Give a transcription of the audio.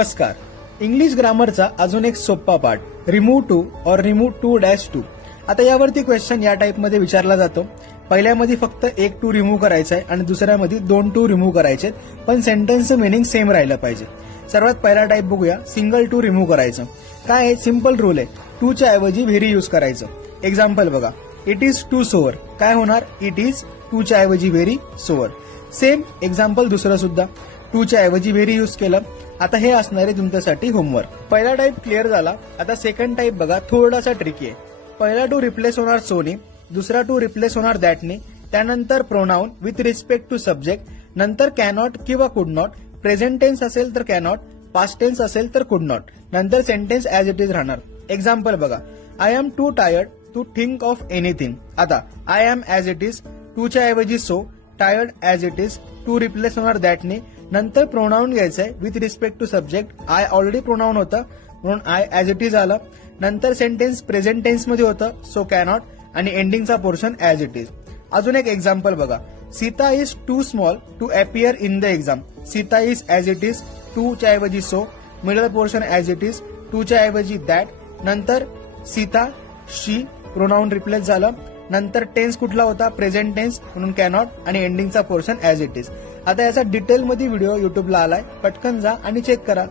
नमस्कार. इंग्लिश ग्रामरचा अजून एक सोपा पार्ट, रिमूव्ह टू और रिमूव्ह टू डॅश टू. आता यावरती क्वेश्चन या टाइपमध्ये विचारला जातो. पहिल्यामध्ये फक्त एक टू रिमूव्ह करायचा आहे आणि दुसऱ्यामध्ये दोन टू रिमूव्ह करायचे, पण सेंटेन्सचं मिनिंग सेम राहिलं पाहिजे. सर्वात पहिला टाइप बघूया, सिंगल टू रिमूव्ह करायचं. काय आहे, सिंपल रूल आहे, टू च्या ऐवजी व्हेरी यूज करायचं. एक्झाम्पल बघा, इट इज टू सोअर. काय होणार, इट इज टू च्या ऐवजी व्हेरी सोअर. सेम एक्झाम्पल दुसरं सुद्धा, टू च्या ऐवजी व्हेरी यूज केलं. आता हे असणार आहे तुमच्यासाठी होमवर्क. पहिला टाइप क्लिअर झाला. आता सेकंड टाइप बघा, थोडासा ट्रिकी आहे. पहिला टू रिप्लेस होणार सोनी, दुसरा टू रिप्लेस होणार दॅटने, त्यानंतर pronoun with respect to subject, नंतर कॅनॉट किंवा कुड नॉट, प्रेझेंट टेन्स असेल तर कॅनॉट, पास्ट टेन्स असेल तर कुड नॉट, नंतर सेंटेन्स ऍज इट इज राहणार. एक्झाम्पल बघा, I am too tired to think of anything. आता I am as it is, too च्या ऐवजी so, tired as it is, too replace होणार दॅटने, नंतर प्रोनाउन घ्यायचंय with respect to subject. I already pronoun होतं म्हणून आय ऍज इट इज आलं. नंतर सेंटेन्स प्रेझेंट टेन्स मध्ये होतं, सो कॅनॉट, आणि एंडिंगचा पोर्शन ऍज इट इज. अजून एक एक्झाम्पल बघा, Sita is too small to appear in the exam. Sita is as it is, too च्या ऐवजी so, middle portion as it is, too च्या ऐवजी दॅट, नंतर सीता, शी, प्रोनाउन रिप्लेस झालं. नंतर टेन्स कुठला होता, प्रेझेंट टेन्स म्हणून कॅनॉट, आणि एंडिंगचा पोर्शन ऍज इट इज. आता याचा डिटेलमध्ये व्हिडिओ युट्यूबला आलाय, पटकन जा आणि चेक करा.